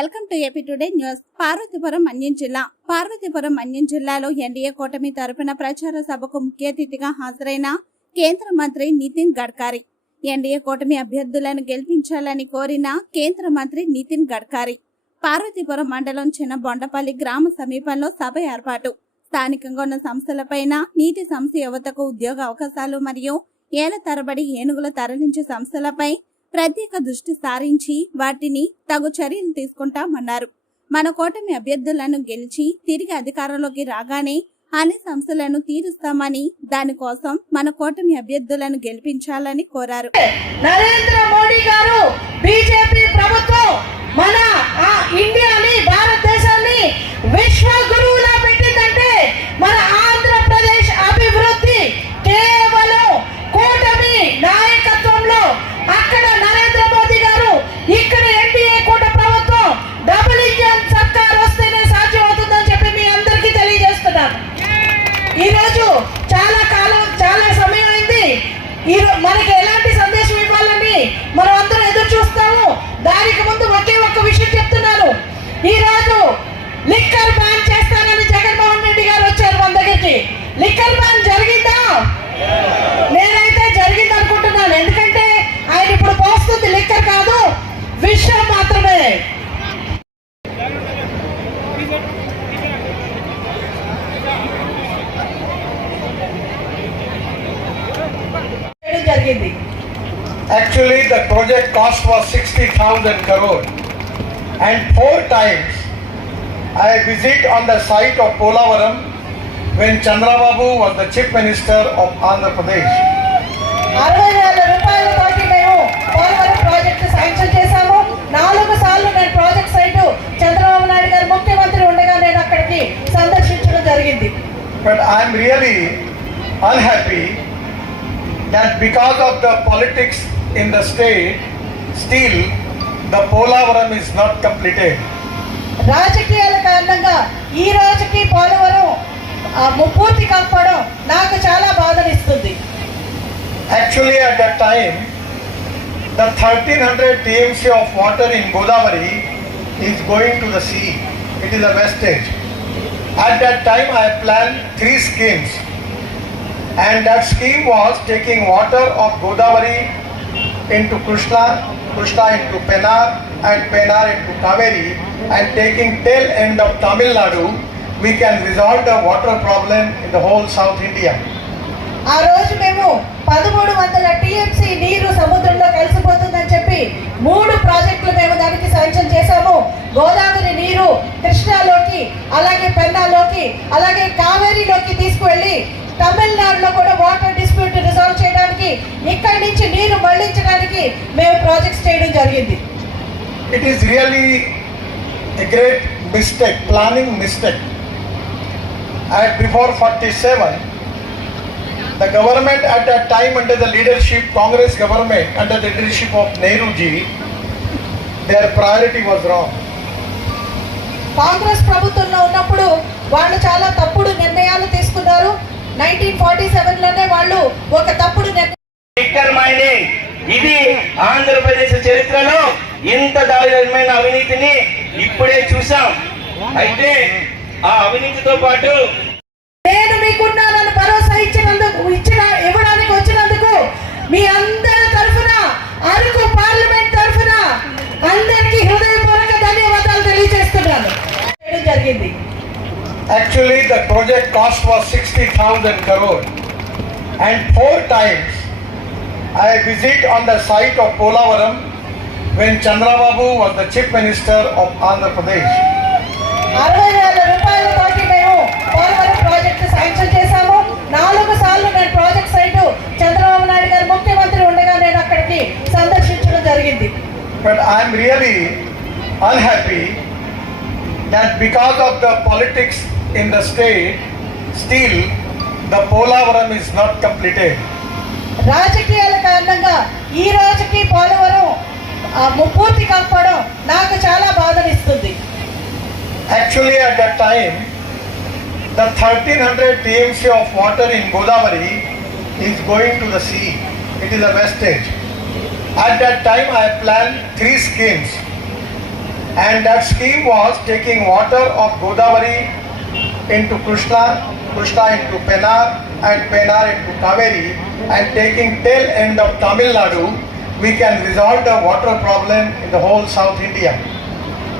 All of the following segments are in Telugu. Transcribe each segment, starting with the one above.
Welcome to AP today news. Parvathipuram Manyam జిల్లా. పార్వతీపురం మన్యం జిల్లాలో ఎన్డీఏ కూటమి తరపున ప్రచార సభకు ముఖ్య అతిథిగా హాజరైన కేంద్ర మంత్రి నితిన్ గడ్కరీ. ఎన్డీఏ కూటమి అభ్యర్థులను గెలిపించాలని కోరిన కేంద్ర మంత్రి నితిన్ గడ్కరీ. పార్వతీపురం మండలం చిన్న బొండపల్లి గ్రామ సమీపంలో సభ ఏర్పాటు. స్థానికంగా ఉన్న సంస్థలపైన నీటి సంస్థ యువతకు ఉద్యోగ అవకాశాలు మరియు ఏళ్ళ తరబడి ఏనుగుల తరలించే సంస్థలపై ప్రత్యేక దృష్టి సారించి వాటిని తగు చర్యలు తీసుకుంటామన్నారు. మన కూటమి అభ్యర్థులను గెలిచి తిరిగి అధికారంలోకి రాగానే అన్ని సంస్థలను తీరుస్తామని దానికోసం మన కూటమి అభ్యర్థులను గెలిపించాలని కోరారు. నరేంద్ర మోడీ గారు బీజేపీ ప్రభుత్వం మన లిక్కర్ బ్యాన్ చేస్తానని జగన్మోహన్ రెడ్డి గారు వచ్చారు మన దగ్గరికి. లిక్కర్ బ్యాన్ జరిగిందా? నేనైతే జరిగింది అనుకుంటున్నాను. ఎందుకంటే ఆయన ఇప్పుడు పోస్తుంది లిక్కర్ కాదు విషయం మాత్రమే. జరిగింది. Actually, the project cost was 60,000 crore. And four times I visit on the site of Polavaram when Chandrababu was the chief minister of Andhra Pradesh. అరవై వేల రూపాయలతోటి మేము పోలవరం ప్రాజెక్టు శాంక్షన్ చేశాము నాలుగు సార్లు నేను ప్రాజెక్ట్ సైటు చంద్రబాబు నాయుడు గారు ముఖ్యమంత్రి ఉండగా నేను అక్కడికి సందర్శించడం జరిగింది But I am really unhappy that because of the politics in the state, still the Polavaram is not completed. రాజకీయాల కారణంగా ఈ రాజకీయ పోలవరం పూర్తి కాకపోవడం నాకు చాలా బాధనిస్తుంది. Actually at that time the thirteen hundred TMC of water in Godavari is going to the sea it is the wastage at that time I plan three schemes and that scheme was taking water of Godavari into Krishna Krishna into Pennar and Penar into Kaveri, and taking tail end of Tamil Nadu, we can resolve the water problem in the whole South India. ఆ రోజు మేము పదమూడు వందల టీఎంసీ నీరు సముద్రంలో కలిసిపోతుందని చెప్పి మూడు ప్రాజెక్టులు మేము దానికి శాంక్షన్ చేశాము గోదావరి నీరు కృష్ణాలోకి అలాగే పెన్నాలోకి అలాగే కావేరీలోకి తీసుకువెళ్ళి తమిళనాడులో కూడా వాటర్ డిస్ప్యూట్ రిజాల్వ్ చేయడానికి ఇక్కడి నుంచి నీరు మళ్ళించడానికి మేము ప్రాజెక్ట్స్ చేయడం జరిగింది It is really a great mistake, planning mistake. At before 47, the government at that time under the leadership, Congress government under the leadership of Nehru ji, their priority was wrong. Congress ప్రభుత్వంలో ఉన్నప్పుడు వాళ్ళు చాలా తప్పుడు నిర్ణయాలు తీసుకున్నారు నైన్టీన్ ఫార్టీ సెవెన్లోనే వాళ్ళు ఒక తప్పుడు నిర్ణయం ఇది ఆంధ్రప్రదేశ్ చరిత్రలో ఇంత దారుణమైన అవినీతిని ఇప్పుడే చూసాం అయితే ఆ అవినీతితో పాటు నేను మీకున్నానని భరోసా ఇచ్చినందుకు ఇచ్చిన ఇవ్వడానికి వచ్చినందుకు మీ అందరి తరఫున అరకు పార్లమెంట్ తరఫున అందరికీ హృదయపూర్వక ధన్యవాదాలు తెలియజేస్తున్నాను జరిగింది Actually, the project cost was 60,000 crore. And four times I visit on the site of Polavaram when Chandrababu was the chief minister of Andhra Pradesh. అరవై వేల రూపాయలతోటి మేము పోలవరం ప్రాజెక్టు శాంక్షన్ చేశాము నాలుగు సార్లు నేను ప్రాజెక్ట్ సైటు చంద్రబాబు నాయుడు గారు ముఖ్యమంత్రి ఉండగా నేను అక్కడికి సందర్శించడం జరిగింది But I am really unhappy that because of the politics in the state, still the Polavaram is not completed. రాజకీయాల కారణంగా ఈ రోజుకి పోలవరం పూర్తి కాకపోవడం నాకు చాలా బాధనిస్తుంది actually at that time the thirteen hundred TMC of water in Godavari is going to the sea it is a wastage that that I plan three schemes and that scheme scheme taking water of Godavari Godavari into Krishna Krishna into Penar, and Penar into Kaveri, and taking tail end of Tamil Nadu, we can resolve the water problem in the whole South India.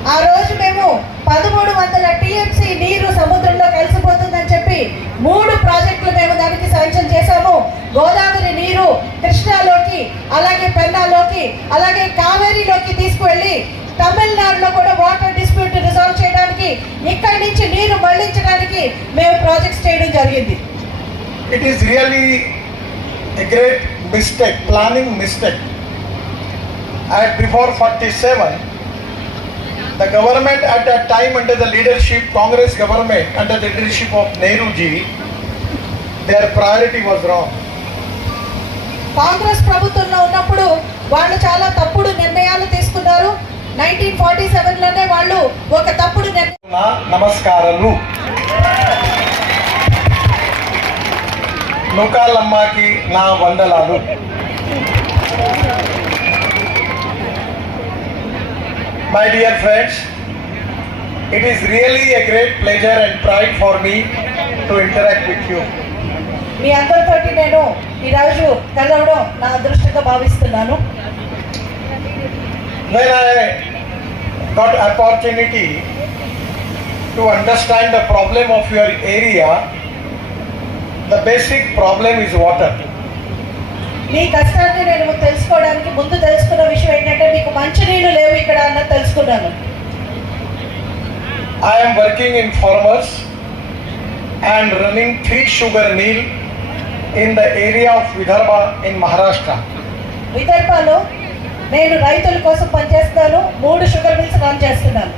ఆ రోజు మేము పదమూడు వందల టీఎంసీ నీరు సముద్రంలో కలిసిపోతుందని చెప్పి మూడు ప్రాజెక్టులు మేము దానికి శాంక్షన్ చేశాము గోదావరి నీరు కృష్ణాలోకి అలాగే పెన్నాలోకి అలాగే కావేరీలోకి తీసుకువెళ్ళి తమిళనాడులో కూడా వాటర్ డిస్ప్యూట్ రిజాల్వ్ చేయడానికి ఇక్కడి నుంచి నీరు మళ్ళించడానికి మేము ప్రాజెక్ట్ చేయడం జరిగింది. It is really a great mistake planning mistake at before forty seven the government at the time under the leadership Congress government under the leadership of Nehruji their priority was wrong Congress ప్రభుత్వంలో ఉన్నప్పుడు వాళ్ళు చాలా తప్పుడు నిర్ణయాలు తీసుకున్నారు. నైన్టీన్ ఫార్టీ సెవెన్లోనే వాళ్ళు ఒక తప్పుడు నమస్కారాలు నూకాలమ్మకి నా వందలాలు. My dear friends it is really a great pleasure and pride for me to interact with you మీ అందరితోటి నేను ఈరోజు కలవడం నా అదృష్టంగా భావిస్తున్నాను. When I got opportunity to understand the problem of your area, the basic problem is water. మీ కష్టాన్ని నేను తెలుసుకోవడానికి ముందు తెలుసుకున్న విషయం ఏంటంటే మీకు మంచినీళ్ళు లేవు ఇక్కడ అన్నది తెలుసుకున్నాను am working in farmers and running three sugar mill in the area of Vidarbha in Maharashtra. విదర్భలో నేను రైతుల కోసం పనిచేస్తాను మూడు షుగర్ మిల్స్ రన్ చేస్తున్నాను.